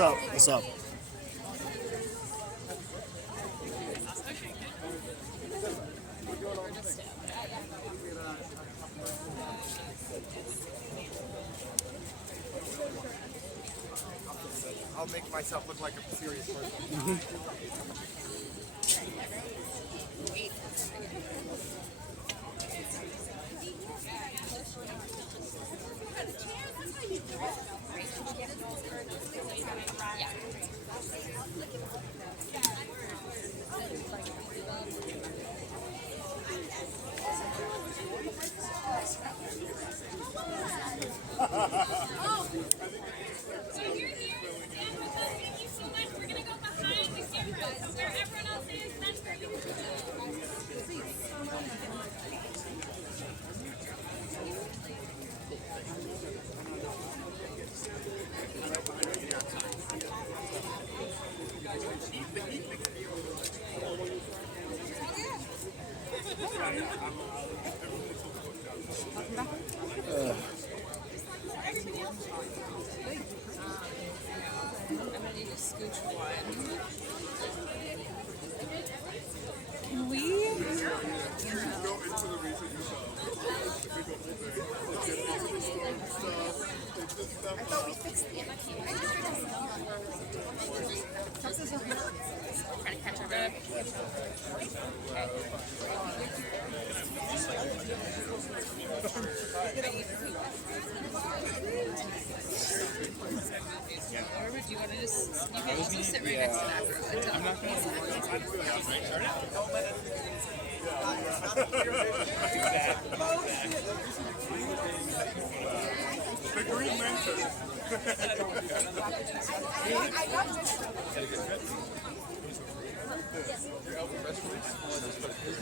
up? What's up? I'll make myself look like a serious person. So you're here, stand with us. Thank you so much. We're going to go behind the camera. So where everyone else is, that's where you can I'm gonna need to scooch one. Can we? Go into the reason you saw. I thought we fixed the Trying to catch our breath. Or do you want to just, you can also sit right next to that. I'm not going The Green Lantern.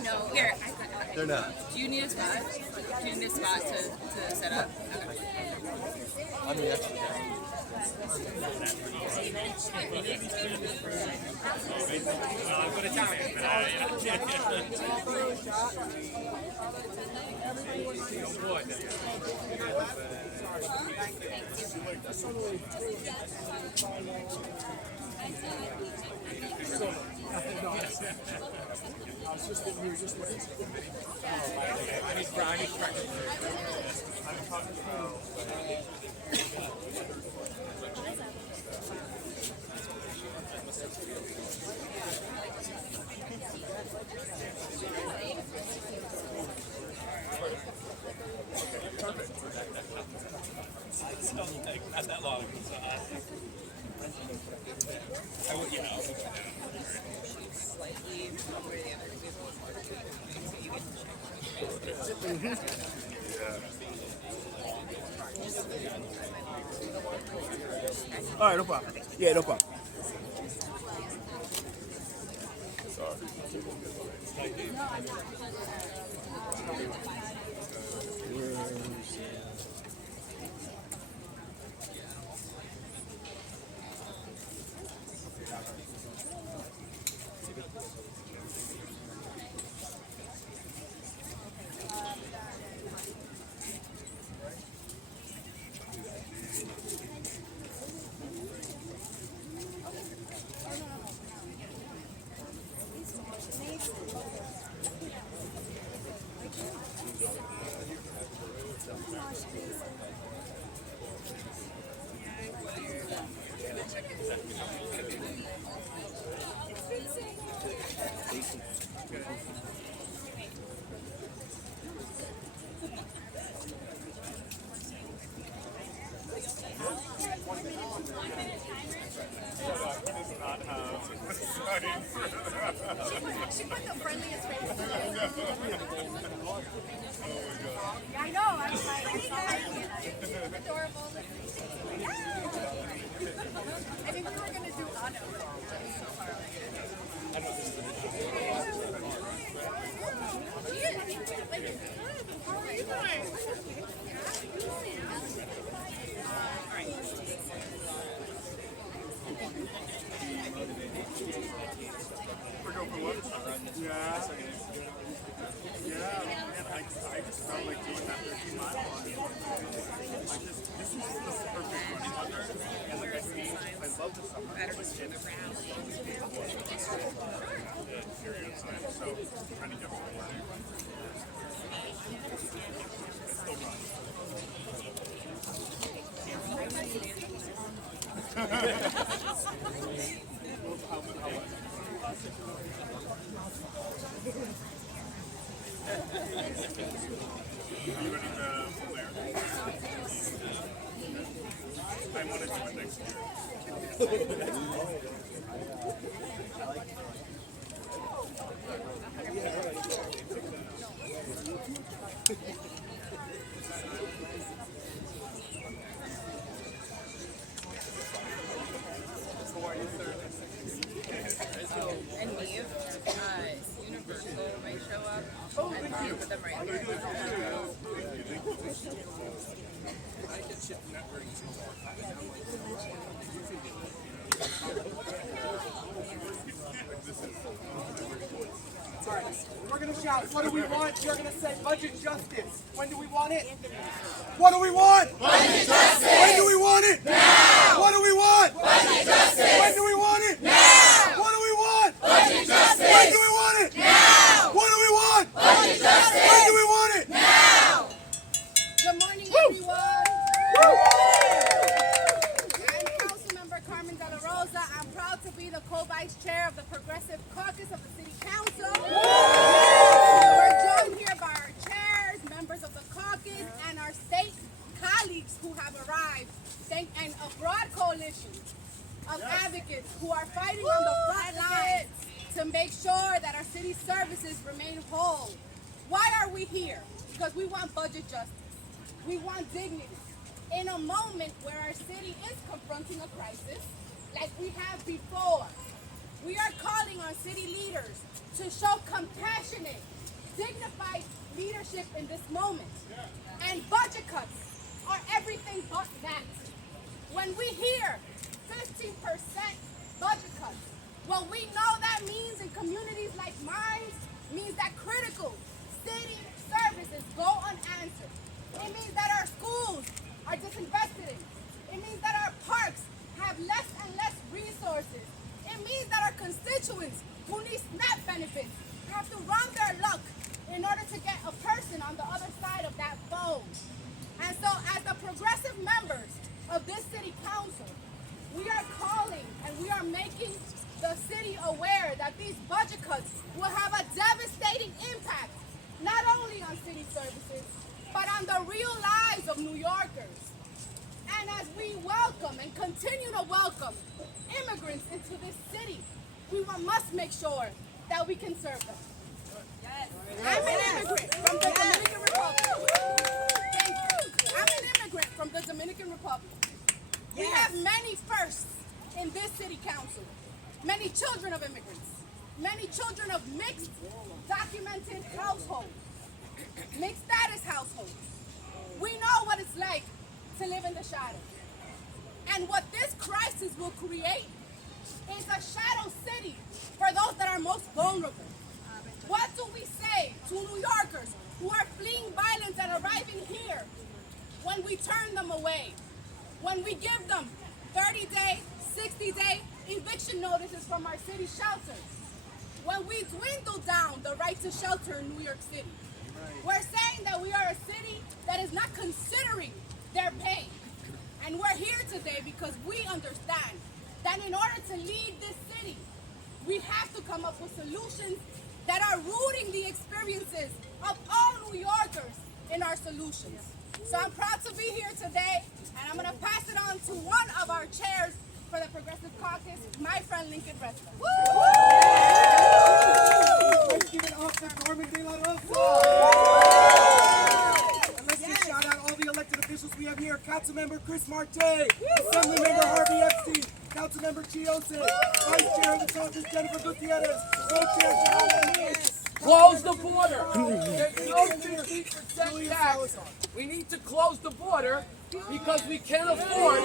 No, here. They're not. Do you need a spot? Do you need a spot to set up? Okay. I'm the extra. Good Italian, not that long. I would, you know. Slightly over the other people. All right, no problem. Yeah, no problem. She put the friendliest face. Yeah, I know. I was like, I saw it. Adorable. Yeah. I think we were going to do auto. So far how are you doing? Yeah. Yeah, man, I just felt like doing that 13 mile run. This is the perfect running weather. And like I love better just for the rally. So trying to get more money. Are you ready to pull there? I want to do it next year. And leave. Universal might show up. And talk with them right there. We're going to shout, what do we want? You're going to say budget justice. When do we want it? What do we want? Budget justice. When do we want it? Now. What do we want? Budget justice. When do we want it? Now. What do we want? Budget justice. When do we want it? Now. What do we want? Budget justice. When do we want it? Now. Good morning, everyone. I'm Councilmember Carmen De La Rosa. I'm proud to be the co-vice chair of the Progressive Caucus of the City Council. We're joined here by our chairs, members of the caucus, and our state colleagues who have arrived, and a broad coalition of advocates who are fighting on the front lines to make sure that our city services remain whole. Why are we here? Because we want budget justice. We want dignity. In a moment where our city is confronting a crisis, like we have before, we are calling on city leaders to show compassionate, dignified leadership in this moment. And budget cuts are everything but that. When we hear 15% budget cuts, what we know that means in communities like mine means that critical city services go unanswered. It means that our schools are disinvested in. It means that our parks have less and less resources. It means that our constituents who need SNAP benefits have to run their luck in order to get a person on the other side of that phone. And so as the progressive members of this city council, we are calling and we are making the city aware that these budget cuts will have a devastating impact, not only on city services, but on the real lives of New Yorkers. And as we welcome and continue to welcome immigrants into this city, we must make sure that we can serve them. Yes. I'm an immigrant from the Dominican Republic. Thank you. I'm an immigrant from the Dominican Republic. We have many firsts in this city council. Many children of immigrants. Many children of mixed documented households. Mixed status households. We know what it's like to live in the shadows. And what this crisis will create is a shadow city for those that are most vulnerable. What do we say to New Yorkers who are fleeing violence and arriving here when we turn them away? When we give them 30-day, 60-day eviction notices from our city shelters? When we dwindle down the right to shelter in New York City? We're saying that we are a city that is not considering their pain. And we're here today because we understand that in order to lead this city, we have to come up with solutions that are rooting the experiences of all New Yorkers in our solutions. So I'm proud to be here today, and I'm going to pass it on to one of our chairs for the Progressive Caucus, my friend Lincoln Resta. Let's give it up for Carmen De La Rosa. And let's just shout out all the elected officials we have here. Councilmember Chris Marte, Assemblymember Harvey Epstein, Councilmember Chiose, Vice Chair of the Caucus Jennifer Gutierrez, Co-Chair Joanna. Close the border. There's no 15% tax. We need to close the border because we can't afford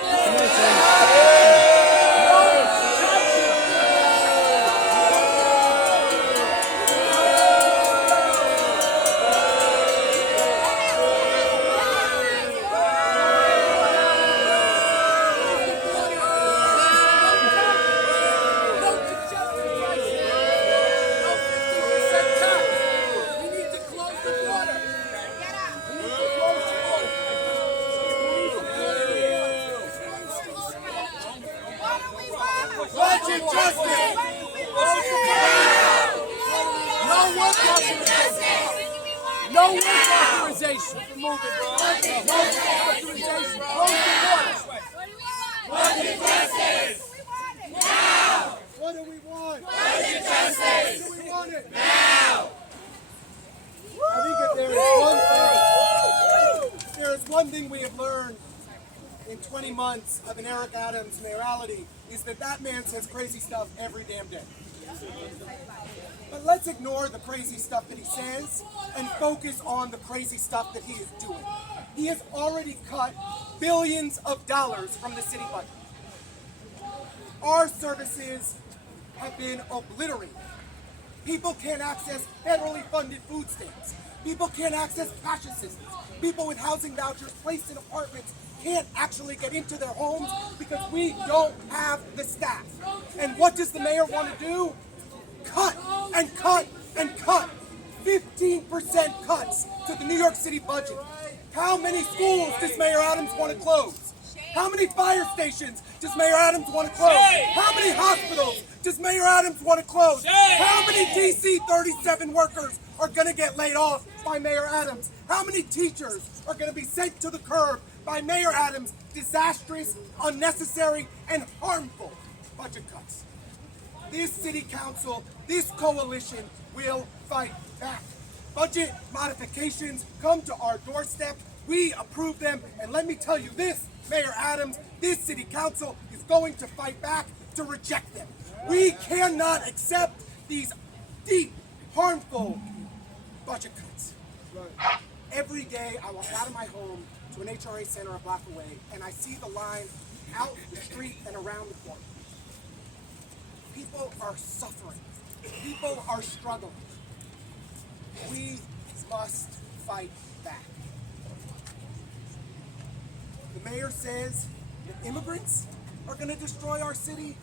No work authorization. Move it, bro. No work authorization. Close the border. What do we want? Budget justice! What do we want? Budget justice! What do we want it? Now! I think if there is one thing we have learned in 20 months of an Eric Adams mayoralty is that man says crazy stuff every damn day. But let's ignore the crazy stuff that he says and focus on the crazy stuff that he is doing. He has already cut billions of dollars from the city budget. Our services have been obliterated. People can't access federally funded food stamps. People can't access cash assistance. People with housing vouchers placed in apartments can't actually get into their homes because we don't have the staff. And what does the mayor want to do? Cut and cut and cut. 15% cuts to the New York City budget. How many schools does Mayor Adams want to close? How many fire stations does Mayor Adams want to close? How many hospitals does Mayor Adams want to close? How many DC 37 workers are going to get laid off by Mayor Adams? How many teachers are going to be sent to the curb by Mayor Adams' disastrous, unnecessary, and harmful budget cuts? This city council, this coalition will fight back. Budget modifications come to our doorstep. We approve them, and let me tell you this, Mayor Adams, this city council is going to fight back to reject them. We cannot accept these deep, harmful budget cuts. Every day I walk out of my home to an HRA center a block away, and I see the line out the street and around the corner. People are suffering. People are struggling. We must fight back. The mayor says that immigrants are going to destroy our city.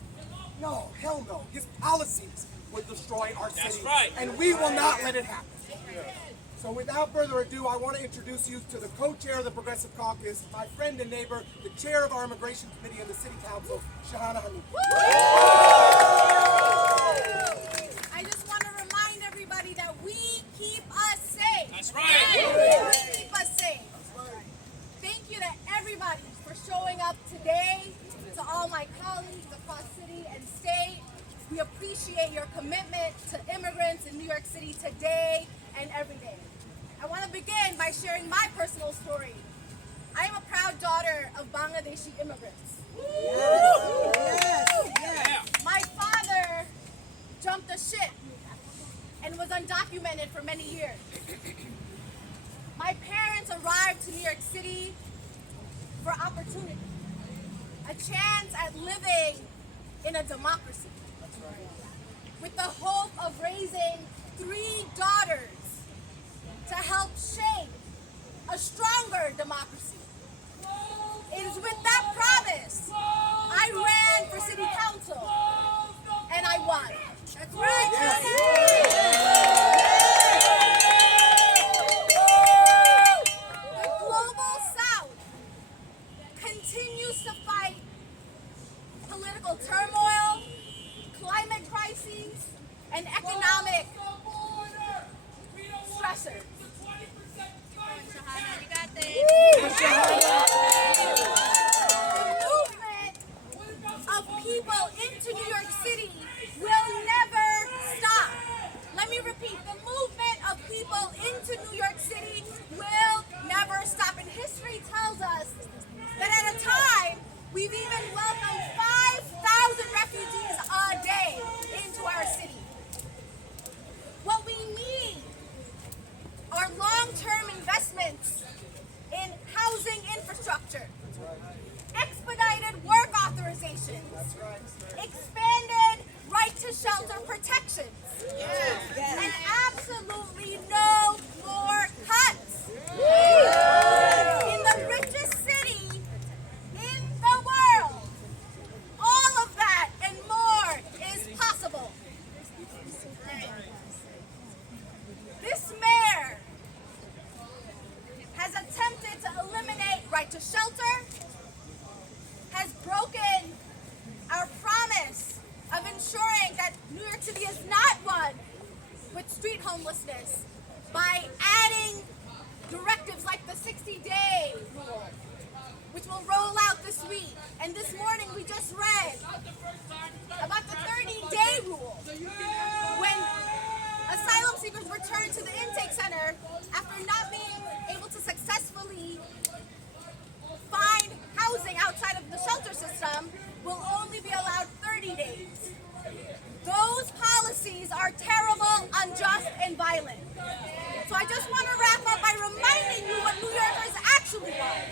No, hell no. His policies would destroy our city. That's right. And we will not let it happen. So without further ado, I want to introduce you to the co-chair of the Progressive Caucus, my friend and neighbor, the chair of our Immigration Committee in the City Council, Shahana Hanif. I just want to remind everybody that we keep us safe. That's right. We keep us safe. Thank you to everybody for showing up today, to all my colleagues across city and state. We appreciate your commitment to immigrants in New York City today and every day. I want to begin by sharing my personal story. I am a proud daughter of Bangladeshi immigrants. My father jumped a ship and was undocumented for many years. My parents arrived to New York City for opportunity, a chance at living in a democracy, with the hope of raising 3 daughters to help shape a stronger democracy. It is with that promise I ran for city council, and I won. That's right. The global South continues to fight political turmoil, climate crises, and economic stressors. The movement of people into New York City will never stop. Let me repeat, the movement of people into New York City will never stop. And history tells us that at a time, we've even welcomed 5,000 refugees a day into our city. What we need are long-term investments in housing infrastructure, expedited work authorizations, expanded right to shelter protections, and absolutely no more cuts. In the richest city in the world, all of that and more is possible. This mayor has attempted to eliminate right to shelter, has broken our promise of ensuring that New York City is not one with street homelessness by 60-day rule, which will roll out this week. And this morning we just read about the 30-day rule, when asylum seekers return to the intake center after not being able to successfully find housing outside of the shelter system will only be allowed 30 days. Those policies are terrible, unjust, and violent. So I just want to wrap up by reminding you what New Yorkers actually want.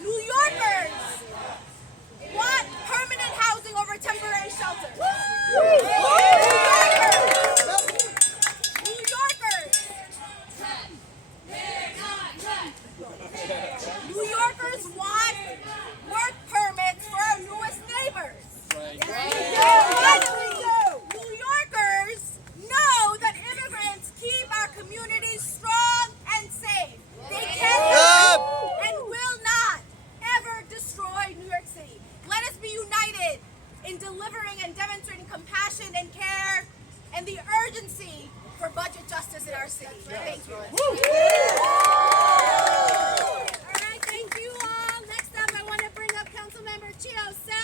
New Yorkers want permanent housing over temporary shelter. New Yorkers want work permits for our newest neighbors. Yes, we do. New Yorkers know that immigrants keep our communities strong and safe. They cannot and will not ever destroy New York City. Let us be united in delivering and demonstrating compassion and care and the urgency for budget justice in our city. Thank you. All right, thank you all. Next up, I want to bring up Councilmember Chio Sen.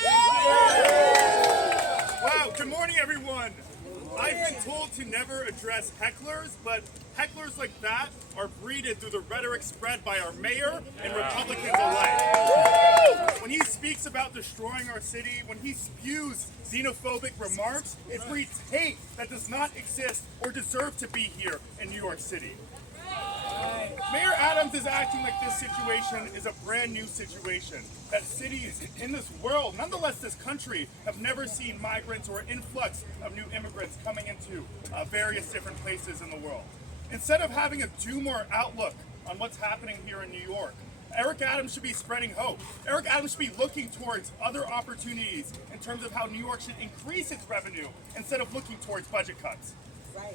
Wow, good morning, everyone. I've been told to never address hecklers, but hecklers like that are breeded through the rhetoric spread by our mayor and Republicans alike. When he speaks about destroying our city, when he spews xenophobic remarks, it breeds hate that does not exist or deserve to be here in New York City. Mayor Adams is acting like this situation is a brand new situation, that cities in this world, nonetheless this country, have never seen migrants or influx of new immigrants coming into various different places in the world. Instead of having a doom or outlook on what's happening here in New York, Eric Adams should be spreading hope. Eric Adams should be looking towards other opportunities in terms of how New York should increase its revenue instead of looking towards budget cuts.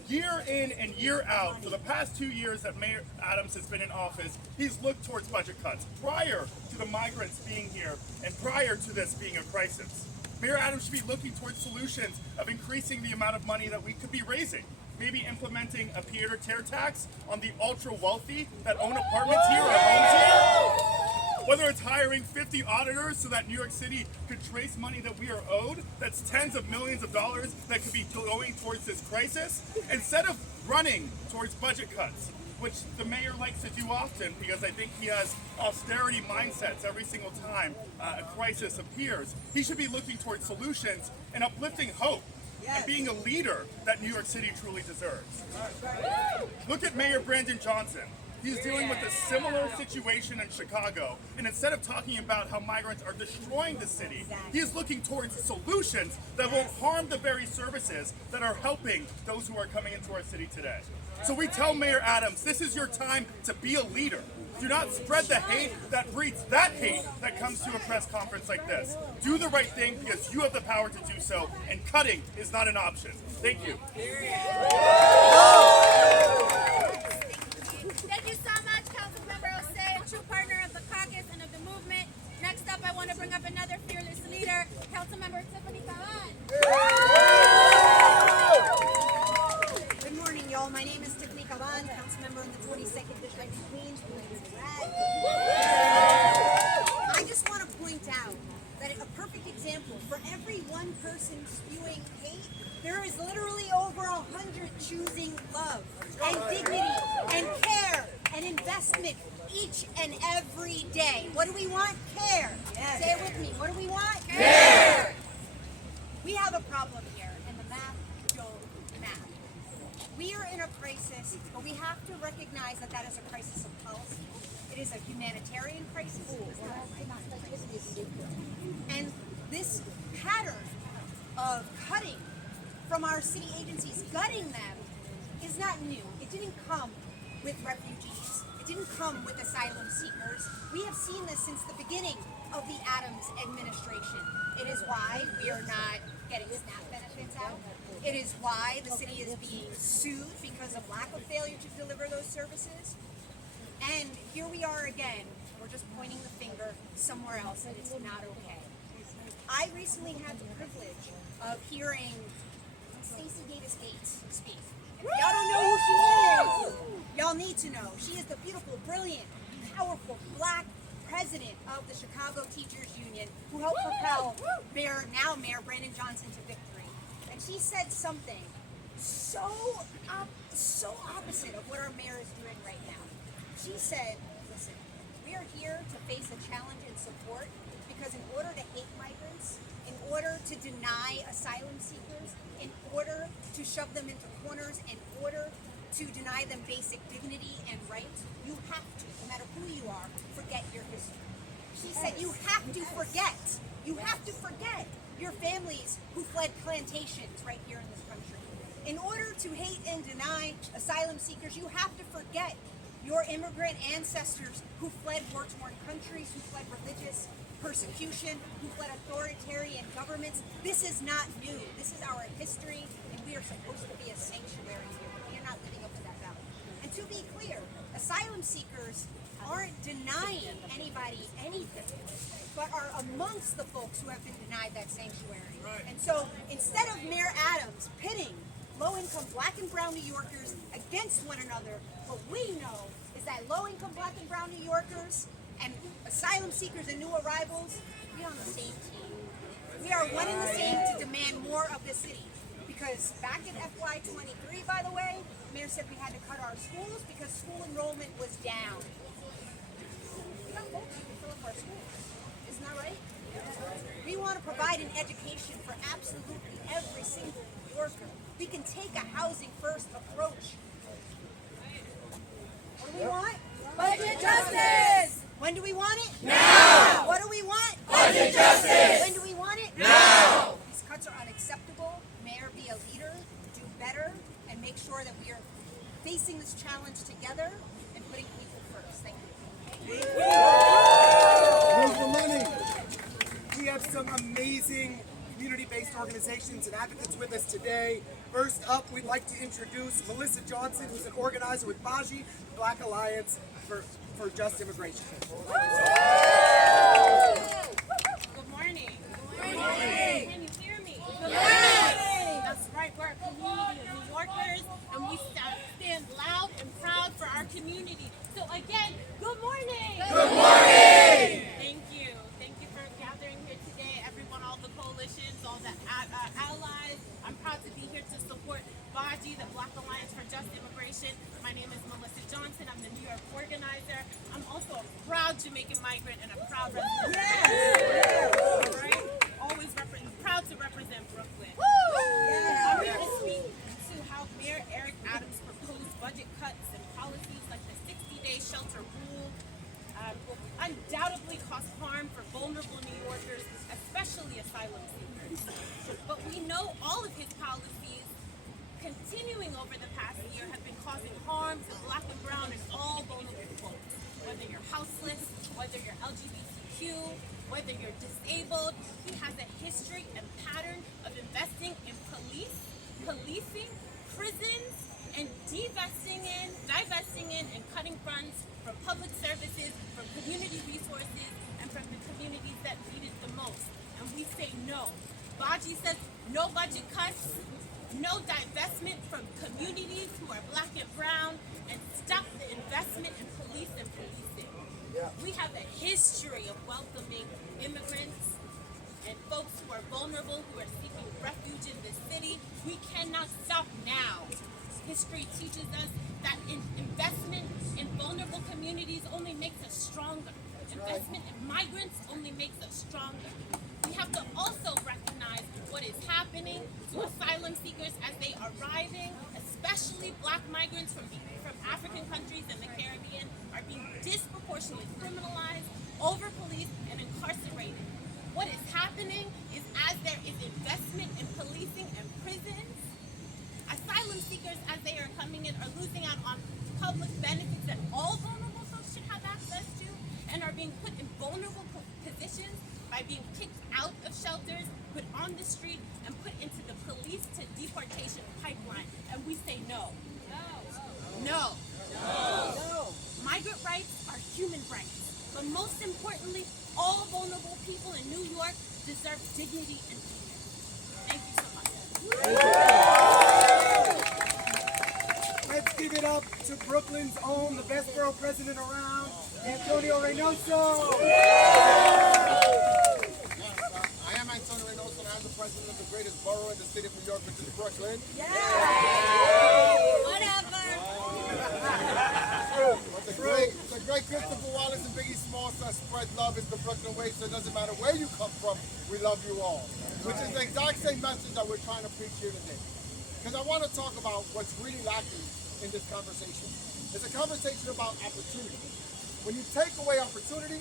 Year in and year out, for the past 2 years that Mayor Adams has been in office, he's looked towards budget cuts prior to the migrants being here and prior to this being a crisis. Mayor Adams should be looking towards solutions of increasing the amount of money that we could be raising. Maybe implementing a pied-à-terre tax on the ultra-wealthy that own apartments here or homes here. Whether it's hiring 50 auditors so that New York City could trace money that we are owed, that's tens of millions of dollars that could be going towards this crisis, instead of running towards budget cuts, which the mayor likes to do often because I think he has austerity mindsets every single time a crisis appears. He should be looking towards solutions and uplifting hope and being a leader that New York City truly deserves. Look at Mayor Brandon Johnson. He's dealing with a similar situation in Chicago, and instead of talking about how migrants are destroying the city, he is looking towards solutions that won't harm the very services that are helping those who are coming into our city today. So we tell Mayor Adams, this is your time to be a leader. Do not spread the hate that breeds that hate that comes to a press conference like this. Do the right thing because you have the power to do so, and cutting is not an option. Thank you. Thank you so much, Councilmember Osei, a true partner of the caucus and of the movement. Next up, I want to bring up another fearless leader, Councilmember Tiffany Caban. Good morning, y'all. My name is Tiffany Caban, councilmember in the 22nd District of Queens. I just want to point out that a perfect example, for every one person spewing hate, there is literally over 100 choosing love and dignity and care and investment each and every day. What do we want? Care. Yes. Say it with me. What do we want? Care. We have a problem here, and the math don't math. We are in a crisis, but we have to recognize that that is a crisis of policy. It is a humanitarian crisis. And this pattern of cutting from our city agencies, gutting them, is not new. It didn't come with refugees. It didn't come with asylum seekers. We have seen this since the beginning of the Adams administration. It is why we are not getting SNAP benefits out. It is why the city is being sued because of lack of failure to deliver those services. And here we are again. We're just pointing the finger somewhere else, and it's not okay. I recently had the privilege of hearing Stacey Davis Gates speak. If y'all don't know who she is, y'all need to know. She is the beautiful, brilliant powerful black president of the Chicago Teachers Union who helped propel now Mayor Brandon Johnson to victory. And she said something so opposite of what our mayor is doing right now. She said, listen, we are here to face a challenge and support because in order to hate migrants, in order to deny asylum seekers, in order to shove them into corners, in order to deny them basic dignity and rights, you have to, no matter who you are, forget your history. She said you have to forget your families who fled plantations right here in this country. In order to hate and deny asylum seekers, you have to forget your immigrant ancestors who fled war-torn countries, who fled religious persecution, who fled authoritarian governments. This is not new. This is our history, and we are supposed to be a sanctuary here. We are not living up to that value. And to be clear, asylum seekers aren't denying anybody anything, but are amongst the folks who have been denied that sanctuary. And so instead of Mayor Adams pitting low-income black and brown New Yorkers against one another, what we know is that low-income black and brown New Yorkers and asylum seekers and new arrivals, we're on the same team. We are one and the same to demand more of the city. Because back in FY23, by the way, the mayor said we had to cut our schools because school enrollment was down. We got folks who can fill up our schools. Isn't that right? We want to provide an education for absolutely every single New Yorker. We can take a housing first approach. What do we want? Budget justice! When do we want it? Now! What do we want? Budget justice! When do we want it? Now! These cuts are unacceptable. Mayor, be a leader, do better, and make sure that we are facing this challenge together and putting people first. Thank you. Move the money. We have some amazing community-based organizations and advocates with us today. First up, we'd like to introduce Melissa Johnson, who's an organizer with Baji, the Black Alliance for Just Immigration. Good morning. Good morning. Can you hear me? Yes! That's right, we're a community of New Yorkers, and we stand loud and proud for our community. So again, good morning. Good morning! Thank you. Thank you for gathering here today, everyone, all the coalitions, all the allies. I'm proud to be here to support Baji, the Black Alliance for Just Immigration. My name is Melissa Johnson. I'm the New York organizer. I'm also a proud Jamaican migrant and a proud resident. Yes. Right? Always proud to represent Brooklyn. I'm here to speak to how Mayor Eric Adams' proposed budget cuts and policies like the 60-day shelter rule will undoubtedly cause harm for vulnerable New Yorkers, especially asylum seekers. But we know all of his policies continuing over the past year have been causing harm to black and brown and all vulnerable folks. Whether you're houseless, whether you're LGBTQ, whether you're disabled, he has a history and pattern of investing in policing, prisons, and divesting in and cutting funds from public services, from community resources, and from the communities that need it the most. And we say no. Baji says no budget cuts, no divestment from communities who are black and brown, and stop the investment in police and policing. We have a history of welcoming immigrants and folks who are vulnerable, who are seeking refuge in this city. We cannot stop now. History teaches us that investment in vulnerable communities only makes us stronger. Investment in migrants only makes us stronger. We have to also recognize what is happening to asylum seekers as they are arriving, especially black migrants from African countries and the Caribbean are being disproportionately criminalized, over-policed, and incarcerated. What is happening is as there is investment in policing and prisons, asylum seekers as they are coming in are losing out on public benefits that all vulnerable folks should have access to and are being put in vulnerable positions by being kicked out of shelters, put on the street, and put into the police to deportation pipeline. And we say no. No. Migrant rights are human rights. But most importantly, all vulnerable people in New York deserve dignity and freedom. Thank you so much. Let's give it up to Brooklyn's own, the best borough president around, Antonio Reynoso. I am Antonio Reynoso, and I'm the president of the greatest borough in the city of New York, which is Brooklyn. Whatever. But the great Christopher Wallace and Biggie Smalls said, spread love is the Brooklyn way, so it doesn't matter where you come from, we love you all. Which is the exact same message that we're trying to preach here today. Because I want to talk about what's really lacking in this conversation. It's a conversation about opportunity. When you take away opportunity,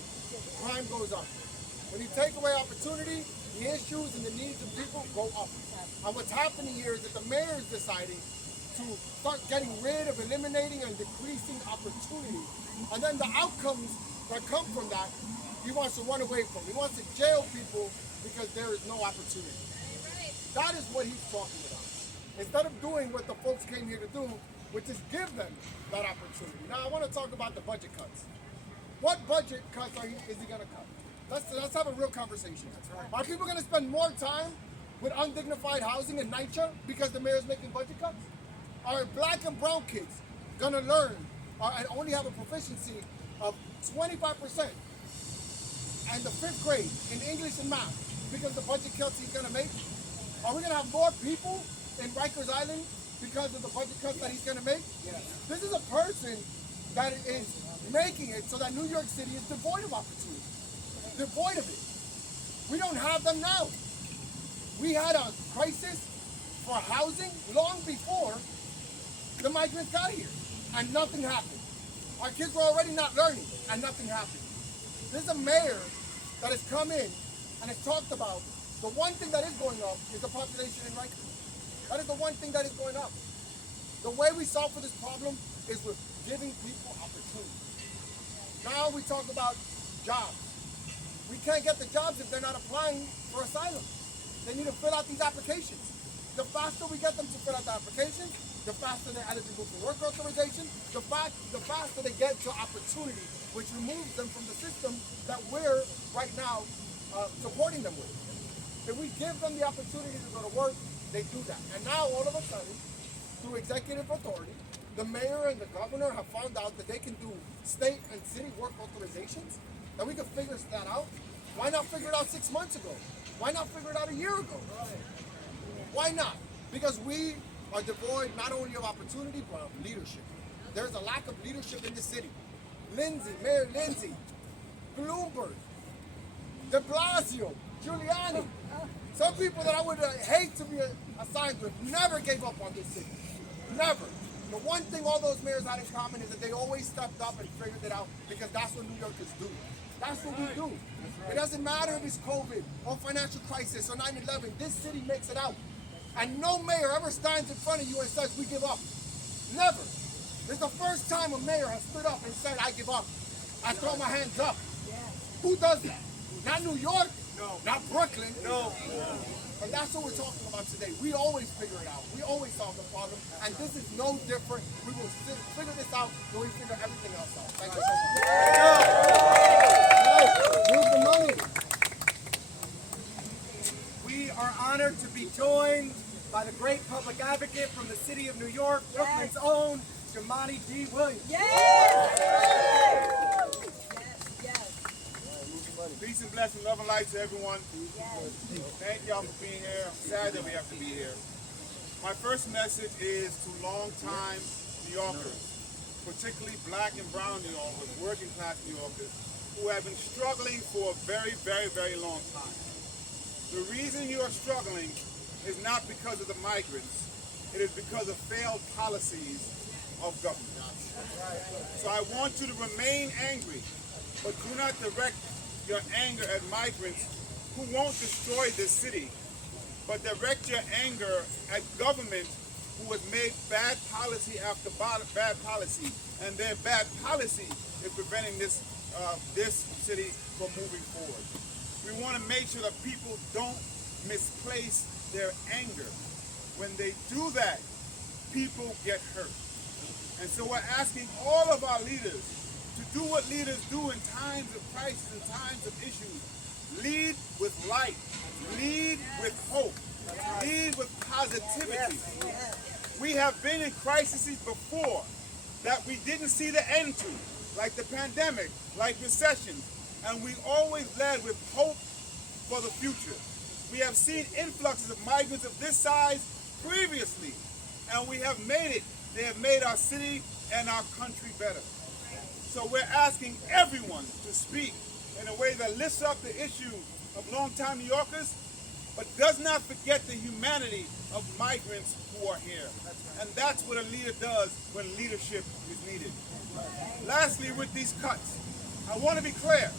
crime goes up. When you take away opportunity, the issues and the needs of people go up. And what's happening here is that the mayor is deciding to start getting rid of, eliminating, and decreasing opportunity. And then the outcomes that come from that, he wants to run away from. He wants to jail people because there is no opportunity. That is what he's talking about. Instead of doing what the folks came here to do, which is give them that opportunity. Now I want to talk about the budget cuts. What budget cuts is he going to cut? Let's have a real conversation. Are people going to spend more time with undignified housing in NYCHA because the mayor's making budget cuts? Are black and brown kids going to learn and only have a proficiency of 25% and the 5th grade in English and math because the budget cuts he's going to make? Are we going to have more people in Rikers Island because of the budget cuts that he's going to make? Yes. This is a person that is making it so that New York City is devoid of opportunity, devoid of it. We don't have them now. We had a crisis for housing long before the migrants got here, and nothing happened. Our kids were already not learning, and nothing happened. There's a mayor that has come in and has talked about the one thing that is going up is the population in Rikers. That is the one thing that is going up. The way we solve for this problem is with giving people opportunity. Now we talk about jobs. We can't get the jobs if they're not applying for asylum. They need to fill out these applications. The faster we get them to fill out the application, the faster they're eligible for work authorization, the faster they get to opportunity, which removes them from the system that we're right now supporting them with. If we give them the opportunity to go to work, they do that. And now all of a sudden, through executive authority, the mayor and the governor have found out that they can do state and city work authorizations, and we can figure that out. Why not figure it out 6 months ago? Why not figure it out a year ago? Why not? Because we are devoid not only of opportunity, but of leadership. There's a lack of leadership in the city. Mayor Lindsay, Bloomberg, de Blasio, Giuliani, some people that I would hate to be assigned with never gave up on this city. Never. The one thing all those mayors had in common is that they always stepped up and figured it out because that's what New Yorkers do. That's what we do. It doesn't matter if it's COVID or financial crisis or 9/11. This city makes it out. And no mayor ever stands in front of you and says, we give up. Never. This is the first time a mayor has stood up and said, I give up. I throw my hands up. Who does that? Not New York. No. Not Brooklyn. No. And that's what we're talking about today. We always figure it out. We always solve the problem. And this is no different. We will figure this out when we figure everything else out. Thank you so much. Move the money. We are honored to be joined by the great public advocate from the city of New York, Brooklyn's own, Jamani D. Williams. Peace and blessing, love and light to everyone. Thank y'all for being here. I'm sad that we have to be here. My first message is to long-time New Yorkers, particularly black and brown New Yorkers, working class New Yorkers, who have been struggling for a very, very, very long time. The reason you are struggling is not because of the migrants. It is because of failed policies of government. So I want you to remain angry, but do not direct your anger at migrants who won't destroy this city, but direct your anger at government who has made bad policy after bad policy, and their bad policy is preventing this city from moving forward. We want to make sure that people don't misplace their anger. When they do that, people get hurt. And so we're asking all of our leaders to do what leaders do in times of crisis, in times of issues. Lead with light. Lead with hope. Lead with positivity. We have been in crises before that we didn't see the end to, like the pandemic, like recessions, and we always led with hope for the future. We have seen influxes of migrants of this size previously, and we have made it. They have made our city and our country better. So we're asking everyone to speak in a way that lifts up the issue of longtime New Yorkers, but does not forget the humanity of migrants who are here. And that's what a leader does when leadership is needed. Lastly, with these cuts, I want to be clear.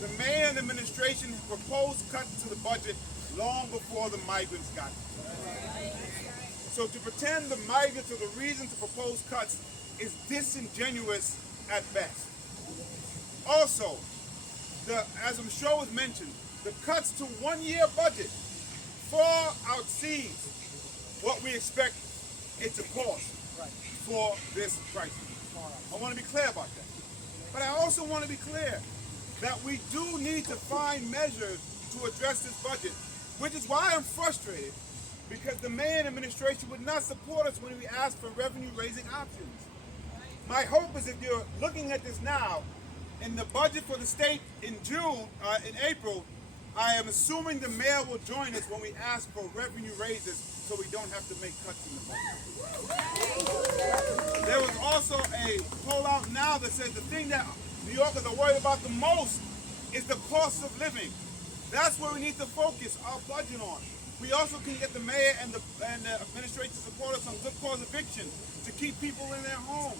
The mayor and the administration proposed cuts to the budget long before the migrants got it. So to pretend the migrants are the reason to propose cuts is disingenuous at best. Also, as I'm sure was mentioned, the cuts to one-year budget far exceeds what we expect it to cost for this crisis. I want to be clear about that. But I also want to be clear that we do need to find measures to address this budget, which is why I'm frustrated, because the mayor and administration would not support us when we asked for revenue-raising options. My hope is if you're looking at this now, in the budget for the state in April, I am assuming the mayor will join us when we ask for revenue raises so we don't have to make cuts in the budget. There was also a poll out now that says the thing that New Yorkers are worried about the most is the cost of living. That's where we need to focus our budget on. We also can get the mayor and the administration to support us on good cause eviction to keep people in their homes.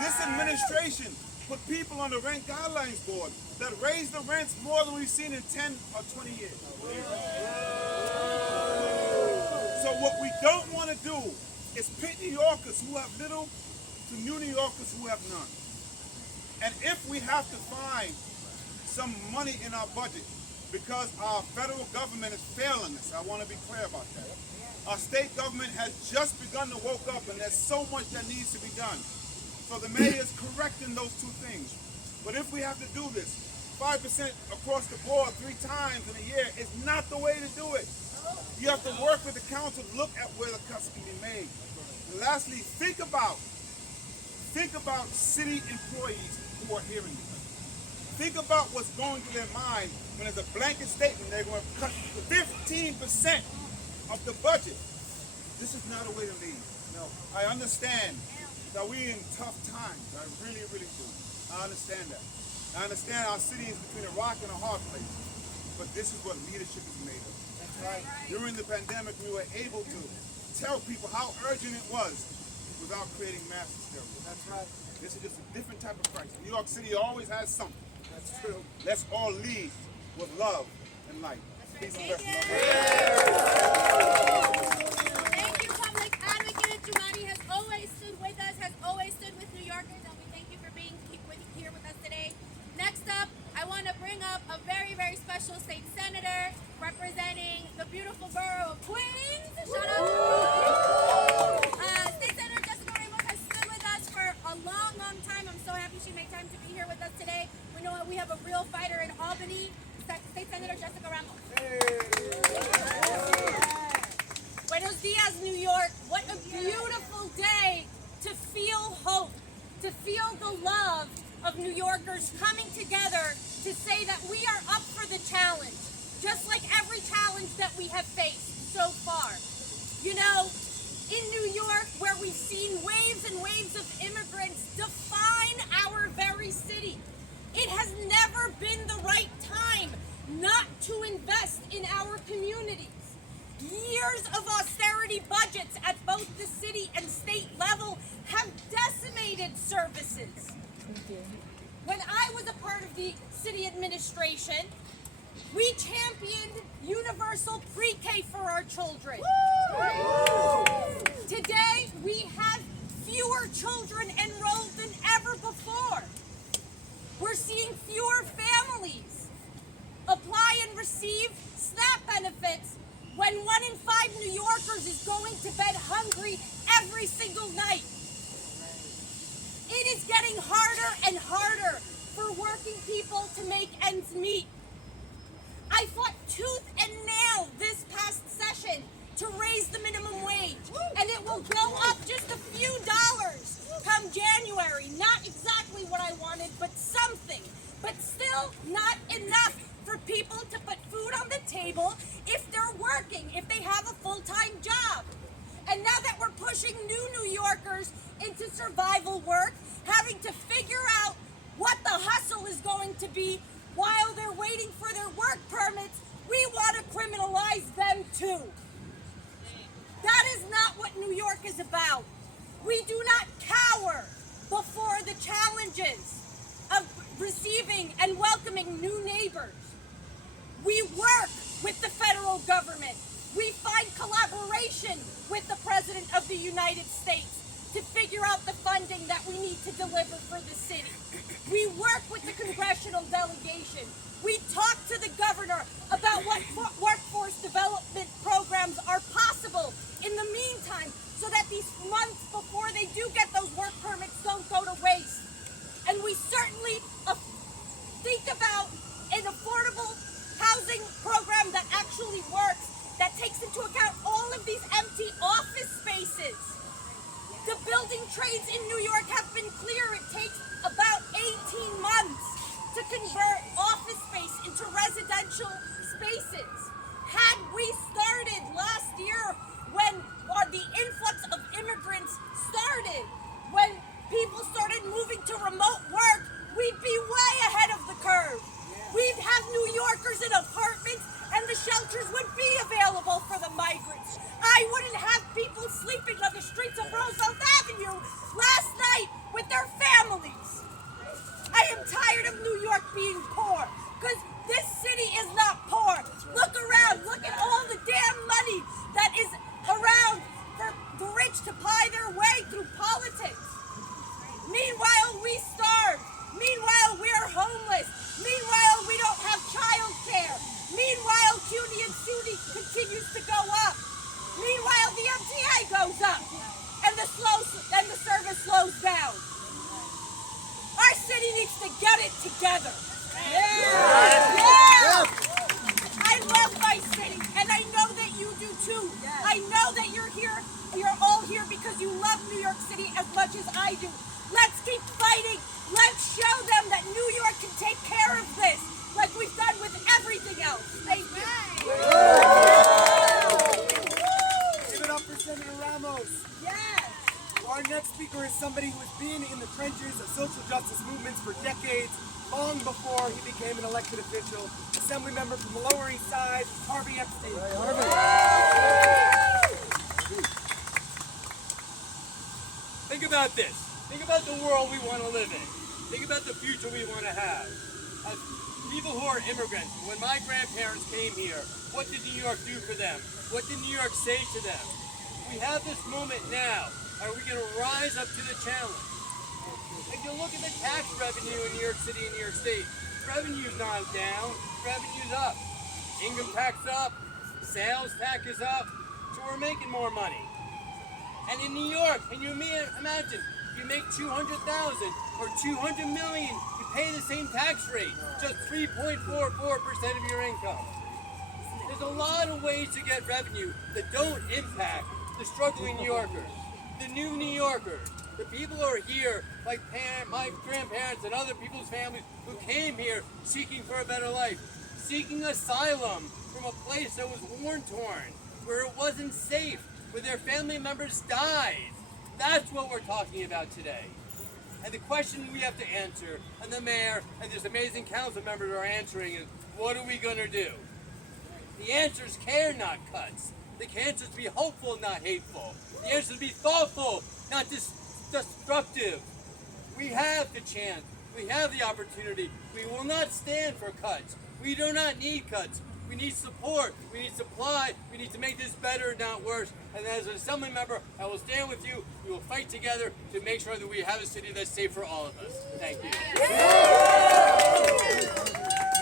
This administration put people on the Rent Guidelines Board that raised the rents more than we've seen in 10 or 20 years. So what we don't want to do is pit New Yorkers who have little to new New Yorkers who have none. And if we have to find some money in our budget because our federal government is failing us, I want to be clear about that. Our state government has just begun to woke up and there's so much that needs to be done. So the mayor is correcting those two things. But if we have to do this, 5% across the board 3 times in a year is not the way to do it. You have to work with the council to look at where the cuts can be made. And lastly, think about city employees who are hearing this. Think about what's going through their mind when there's a blanket statement they're going to cut 15% of the budget. This is not a way to lead. No, I understand that we're in tough times. I really, really do. I understand that. I understand our city is between a rock and a hard place. But this is what leadership is made of. That's right. During the pandemic, we were able to tell people how urgent it was without creating mass hysteria. That's right. This is just a different type of crisis. New York City always has something. That's true. Let's all lead with love and light. Peace and blessings. Thank you, Public Advocate. Jumani has always stood with us, has always stood with New Yorkers, and we thank you for being here with us today. Next up, I want to bring up a very, very special state senator representing the beautiful borough of Queens. Shout out to State Senator Jessica Ramos has stood with us for a long, long time. I'm so happy she made time to be here with us today. We know we have a real fighter in Albany, State Senator Jessica Ramos. Buenos dias, New York. What a beautiful day to feel hope, to feel the love of New Yorkers coming together to say that we are up for the challenge, just like every challenge that we have faced so far. You know, in New York, where we've seen waves and waves of immigrants define our very city, it has never been the right time not to invest in our communities. Years of austerity budgets at both the city and state level have decimated services. When I was a part of the city administration, we championed universal pre-K for our children. Today, we have fewer children enrolled than ever before. We're seeing fewer families apply and receive SNAP benefits when 1 in 5 New Yorkers is going to bed hungry every single night. It is getting harder and harder for working people to make ends meet. I fought tooth and nail this past session to raise the minimum wage, and it will go up just a few dollars come January. Not exactly what I wanted, but something. But still not enough for people to put food on the table if they're working, if they have a full-time job. And now that we're pushing New Yorkers into survival work, having to figure out what the hustle is going to be while they're waiting for their work permits, we want to criminalize them too. That is not what New York is about. We do not cower before the challenges of receiving and welcoming new neighbors. We work with the federal government. We find collaboration with the President of the United States to figure out the funding that we need to deliver for the city. We work with the congressional delegation. We talk to the governor about what workforce development programs are possible in the meantime, so that these months before they do get those work permits don't go to waste. And we certainly think about an affordable housing program that actually works, that takes into account all of these empty office spaces. The building trades in New York have been clear. It takes about 18 months to convert office space into residential spaces. Had we started last year when the influx of immigrants started, when people started moving to remote work, we'd be way ahead of the curve. We'd have New Yorkers in apartments, and the shelters would be available for the migrants. I wouldn't have people sleeping on the streets of Roosevelt Avenue last night with their families. I am tired of New York being poor, because this city is not poor. Look around. Look at all the damn money that is around for the rich to ply their way through politics. Meanwhile, we starve. Meanwhile, we're homeless. Meanwhile, we don't have child care. Meanwhile, CUNY and SUNY continues to go up. Meanwhile, the MTA goes up, and the service slows down. Our city needs to get it together. Yeah. I love my city, and I know that you do too. I know that you're here. You're all here because you love New York City as much as I do. Let's keep fighting. Let's show them that New York can take care of this, like we've done with everything else. Thank you. Give it up for Senator Ramos. Yes. Our next speaker is somebody who has been in the trenches of social justice movements for decades, long before he became an elected official. Assembly member from the Lower East Side, Harvey Epstein. Think about this. Think about the world we want to live in. Think about the future we want to have. As people who are immigrants, when my grandparents came here, what did New York do for them? What did New York say to them? We have this moment now. Are we going to rise up to the challenge? If you look at the tax revenue in New York City and New York State, revenue's not down, revenue's up. Income tax up, sales tax is up, so we're making more money. And in New York, can you imagine, you make $200,000 or $200 million, you pay the same tax rate, just 3.44% of your income. There's a lot of ways to get revenue that don't impact the struggling New Yorkers, the new New Yorkers, the people who are here, like my grandparents and other people's families who came here seeking for a better life, seeking asylum from a place that was war-torn, where it wasn't safe, where their family members died. That's what we're talking about today. And the question we have to answer, and the mayor and this amazing council members are answering, is what are we going to do? The answer is care, not cuts. The answer is to be hopeful, not hateful. The answer is to be thoughtful, not destructive. We have the chance. We have the opportunity. We will not stand for cuts. We do not need cuts. We need support. We need supply. We need to make this better, not worse. And as an assembly member, I will stand with you. We will fight together to make sure that we have a city that's safe for all of us. Thank you.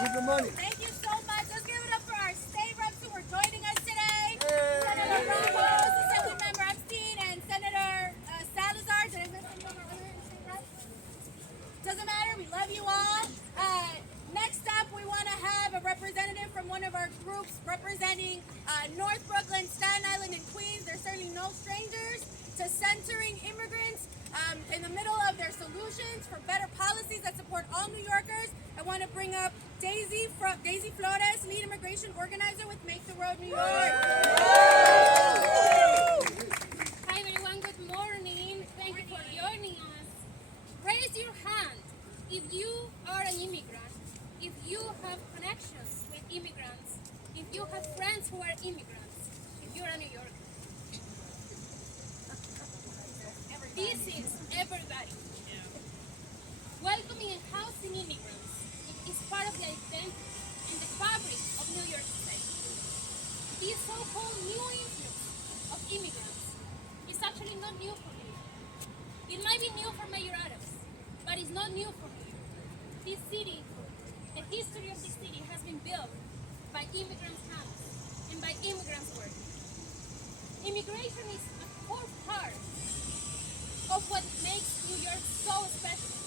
Move the money. Thank you so much. Let's give it up for our state reps who are joining us today. Senator Ramos, Assemblymember Epstein, and Senator Salazar. Did I miss anyone from our other state reps? Doesn't matter. We love you all. Next up, we want to have a representative from one of our groups representing North Brooklyn, Staten Island, and Queens. They're certainly no strangers to centering immigrants in the middle of their solutions for better policies that support all New Yorkers. I want to bring up Daisy Flores, lead immigration organizer with Make the Road New York. Hi everyone, good morning. Thank you for joining us. Raise your hand if you are an immigrant, if you have connections with immigrants, if you have friends who are immigrants, if you're a New Yorker. This is everybody. Welcoming and housing immigrants is part of the identity and the fabric of New York State. This so-called new influx of immigrants is actually not new for New York. It might be new for Mayor Adams, but it's not new for New York. This city, the history of this city has been built by immigrants' hands and by immigrants' work. Immigration is a core part of what makes New York so special.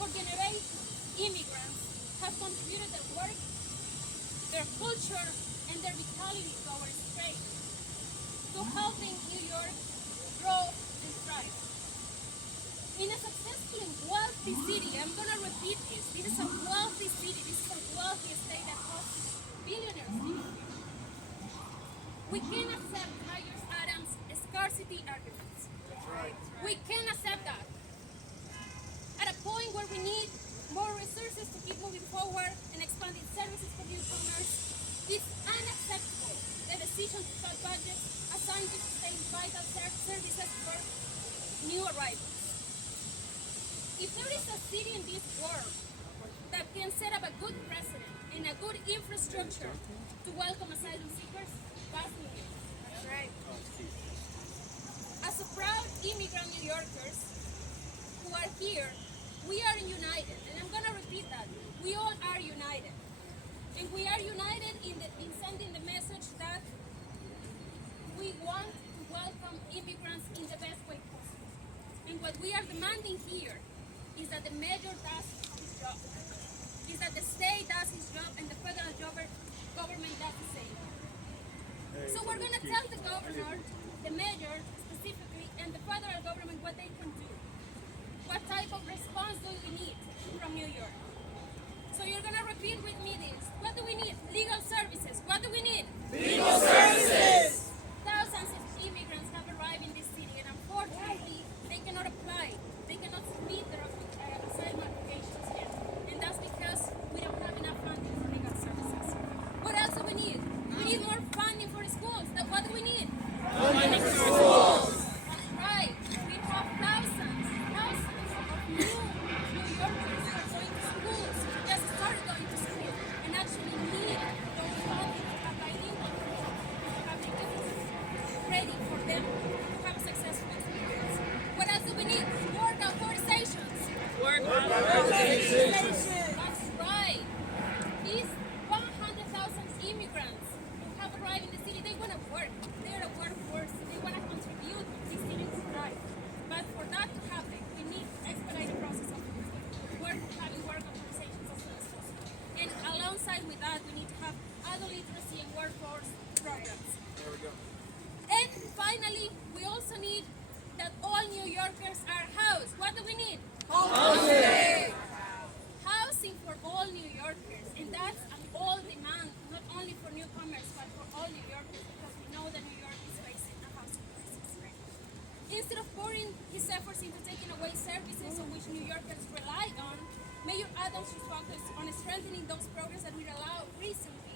For generations, immigrants have contributed their work, their culture, and their vitality to our state, to helping New York grow and thrive. In a successful and wealthy city, I'm going to repeat this is a wealthy city, this is a wealthy state that hosts billionaires. We can accept Mayor Adams' scarcity arguments. We can accept that. At a point where we need more resources to keep moving forward and expanding services for newcomers, it's unacceptable the decision to cut budgets assigned to sustain vital services for new arrivals. If there is a city in this world that can set up a good precedent and a good infrastructure to welcome asylum seekers, that's New York. That's right. As a proud immigrant New Yorkers who are here, we are united, and I'm going to repeat that. We all are united. And we are united in sending the message that we want to welcome immigrants in the best way possible. And what we are demanding here is that the mayor does his job, is that the state does his job, and the federal government does the same. So we're going to tell the governor, the mayor specifically, and the federal government what they can do. What type of response do we need from New York? So you're going to repeat with me this. What do we need? Legal services. What do we need? Legal services! Thousands of immigrants have arrived in this city, and unfortunately, they cannot apply. They cannot submit their asylum applications yet. And that's because we don't have enough funding for legal services. What else do we need? We need more funding for schools. What do we need? Funding for schools! That's right. We have thousands of new Yorkers who are going to schools, just started going to school, and actually need those funding to have bilingual public education ready for them to have a successful experience. What else do we need? Work authorizations. Work authorizations. That's right. These 100,000 immigrants who have arrived in the city, they want to work. They're a workforce. They want to contribute to this city to thrive. But for that to happen, we need to expedite the process of having work authorizations as soon as possible. And alongside with that, we need to have adult literacy and workforce programs. There we go. And finally, we also need that all New Yorkers are housed. What do we need? Housing! Housing for all New Yorkers. And that's an all demand, not only for newcomers, but for all New Yorkers, because we know that New York is facing a housing crisis. Instead of pouring his efforts into taking away services on which New Yorkers rely on, Mayor Adams should focus on strengthening those programs that will allow recently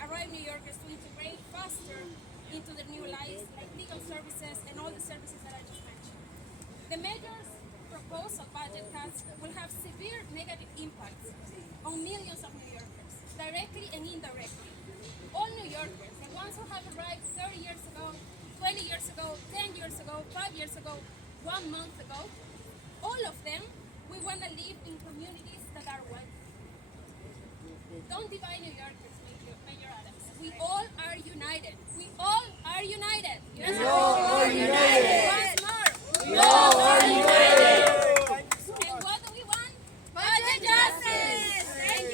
arrived New Yorkers to integrate faster into their new lives, like legal services and all the services that I just mentioned. The mayor's proposal budget cuts will have severe negative impacts on millions of New Yorkers, directly and indirectly. All New Yorkers, the ones who have arrived 30 years ago, 20 years ago, 10 years ago, 5 years ago, 1 month ago, all of them, we want to live in communities that are welcome. Don't divide New Yorkers, Mayor Adams. We all are united. We all are united. Yes, we all are united. Once more. We all are united. And what do we want? Budget justice. Thank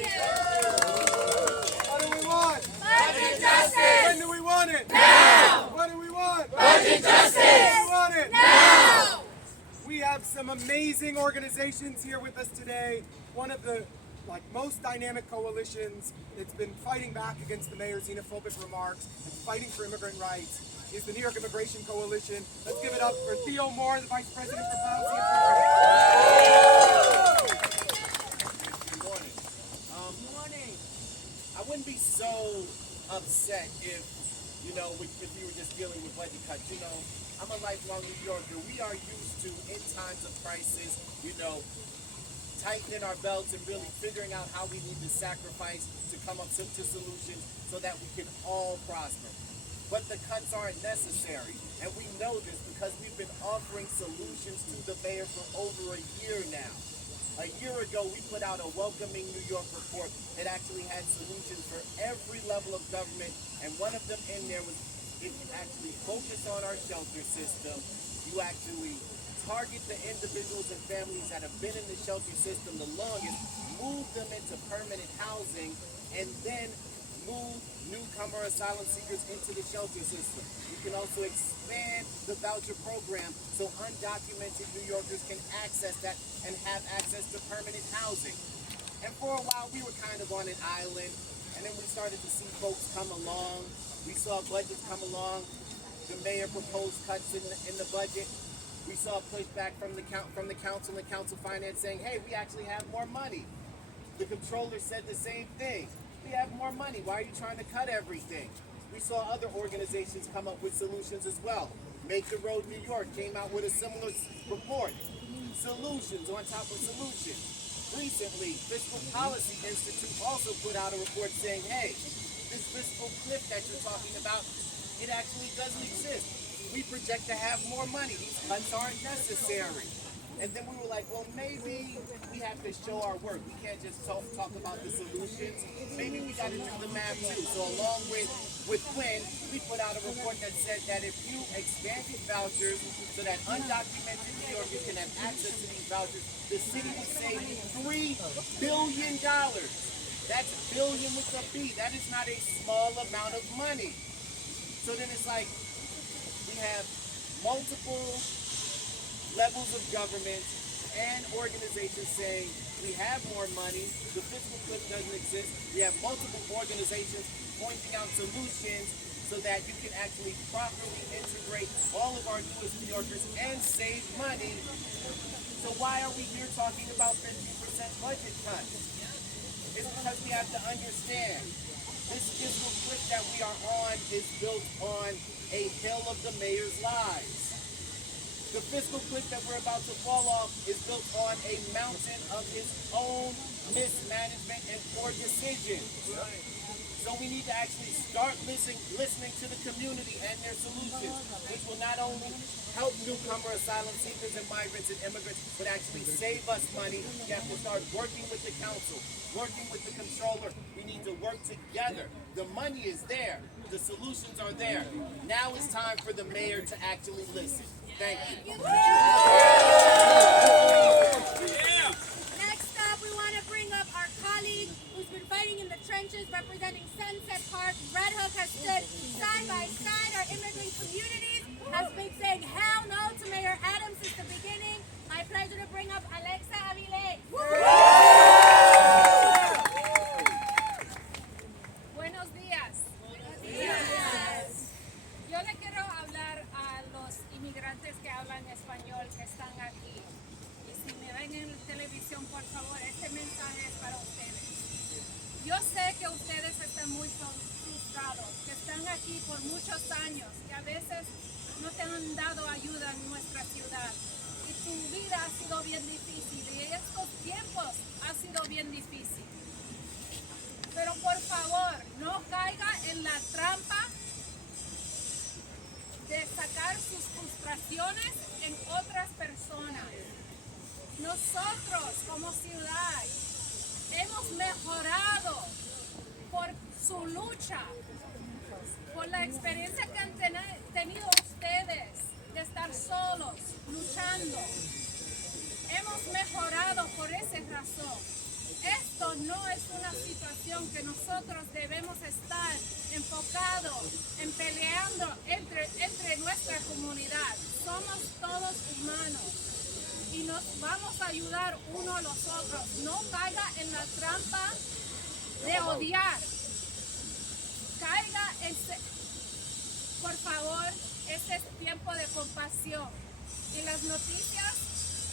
amazing organizations here with us today. One of the most dynamic coalitions that's been fighting back against the mayor's xenophobic remarks and fighting for immigrant rights is the New York Immigration Coalition. Let's give it up for Theo Moore, the Vice President for Policy and Programs. Good morning. Good morning. I wouldn't be so upset if we were just dealing with budget cuts. I'm a lifelong New Yorker. We are used to, in times of crisis, tightening our belts and really figuring out how we need to sacrifice to come up to solutions so that we can all prosper. But the cuts aren't necessary, and we know this because we've been offering solutions to the mayor for over a year now. A year ago, we put out a Welcoming New York report that actually had solutions for every level of government, and one of them in there was if you actually focus on our shelter system, you actually target the individuals and families that have been in the shelter system the longest, move them into permanent housing, and then move newcomer asylum seekers into the shelter system. You can also expand the voucher program so undocumented New Yorkers can access that and have access to permanent housing. And for a while, we were kind of on an island, and then we started to see folks come along. We saw budgets come along. The mayor proposed cuts in the budget. We saw pushback from the council and council finance saying, hey, we actually have more money. The comptroller said the same thing. We have more money. Why are you trying to cut everything? We saw other organizations come up with solutions as well. Make the Road New York came out with a similar report. Solutions on top of solutions. Recently, Fiscal Policy Institute also put out a report saying, hey, this fiscal cliff that you're talking about, it actually doesn't exist. We project to have more money. These cuts aren't necessary. And then we were like, well, maybe we have to show our work. We can't just talk about the solutions. Maybe we got to do the math too. So along with Quinn, we put out a report that said that if you expanded vouchers so that undocumented New Yorkers can have access to these vouchers, the city would save $3 billion. That's billion with a B. That is not a small amount of money. So then it's like, we have multiple levels of government and organizations saying we have more money, the fiscal cliff doesn't exist. We have multiple organizations pointing out solutions so that you can actually properly integrate all of our newest New Yorkers and save money. So why are we here talking about 50% budget cuts? It's because we have to understand this fiscal cliff that we are on is built on a hill of the mayor's lies. The fiscal cliff that we're about to fall off is built on a mountain of his own mismanagement and poor decisions. So we need to actually start listening to the community and their solutions, which will not only help newcomer asylum seekers and migrants and immigrants, but actually save us money. We have to start working with the council, working with the controller. We need to work together. The money is there. The solutions are there. Now it's time for the mayor to actually listen. Thank you. Next up, we want to bring up our colleague who's been fighting in the trenches representing Sunset Park. Red Hook has stood side by side. Our immigrant communities has been saying hell no to Mayor Adams since the beginning. My pleasure to bring up Alexa Avilés. Buenos días. Buenos días. Yo le quiero hablar a los inmigrantes que hablan español que están aquí. Y si me ven en televisión, por favor, este mensaje es para ustedes. Yo sé que ustedes están muy frustrados, que están aquí por muchos años, que a veces no te han dado ayuda en nuestra ciudad. Y tu vida ha sido bien difícil y estos tiempos ha sido bien difícil. Pero por favor, no caiga en la trampa de sacar sus frustraciones en otras personas. Nosotros como ciudad hemos mejorado por su lucha, por la experiencia que han tenido ustedes de estar solos, luchando. Hemos mejorado por esa razón. Esto no es una situación que nosotros debemos estar enfocados en peleando entre nuestra comunidad. Somos todos humanos y nos vamos a ayudar uno a los otros. No caiga en la trampa de odiar. Caiga en... Por favor, este es tiempo de compasión. Y las noticias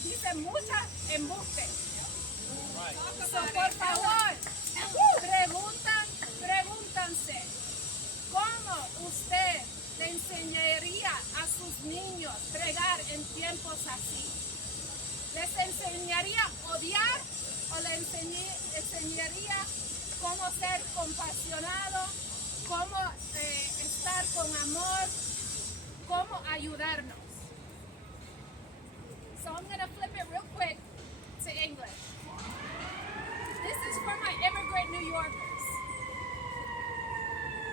dicen mucha embuste. So, por favor, pregúntanse, ¿cómo usted le enseñaría a sus niños bregar en tiempos así? ¿Les enseñaría a odiar o les enseñaría cómo ser compasionado, cómo estar con amor, cómo ayudarnos? So I'm going to flip it real quick to English. This is for my immigrant New Yorkers.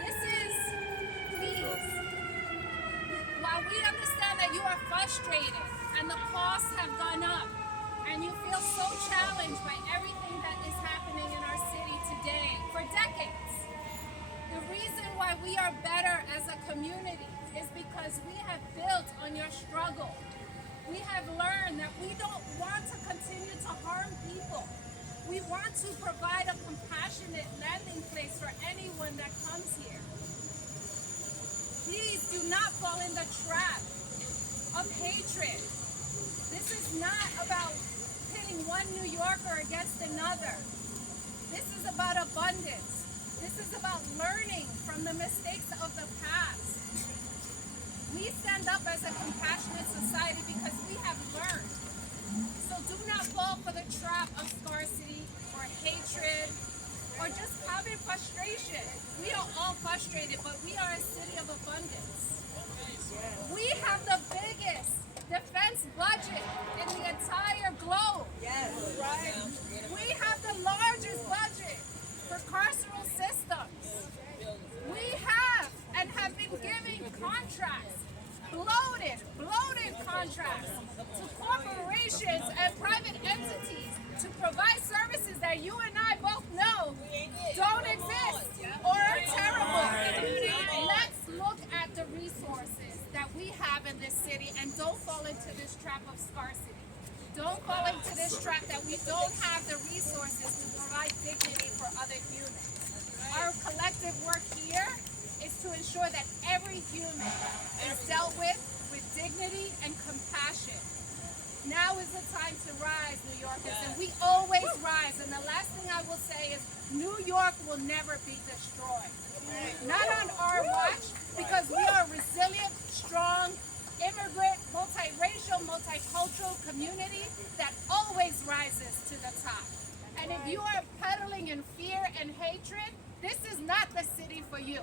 This is, please, while we understand that you are frustrated and the costs have gone up and you feel so challenged by everything that is happening in our city today for decades, the reason why we are better as a community is because we have built on your struggle. We have learned that we don't want to continue to harm people. We want to provide a compassionate landing place for anyone that comes here. Please do not fall in the trap of hatred. This is not about pitting one New Yorker against another. This is about abundance. This is about learning from the mistakes of the past. We stand up as a compassionate society because we have learned. So do not fall for the trap of scarcity or hatred or just common frustration. We are all frustrated, but we are a city of abundance. We have the biggest defense budget in the entire globe. Yes. Right? We have the largest budget for carceral systems. We have and have been giving contracts, bloated contracts to corporations and private entities to provide services that you and I both know don't exist or are terrible. Let's look at the resources that we have in this city and don't fall into this trap of scarcity. Don't fall into this trap that we don't have the resources to provide dignity for other humans. Our collective work here is to ensure that every human is dealt with dignity and compassion. Now is the time to rise, New Yorkers, and we always rise. And the last thing I will say is New York will never be destroyed. Not on our watch, because we are a resilient, strong, immigrant, multiracial, multicultural community that always rises to the top. And if you are peddling in fear and hatred, this is not the city for you.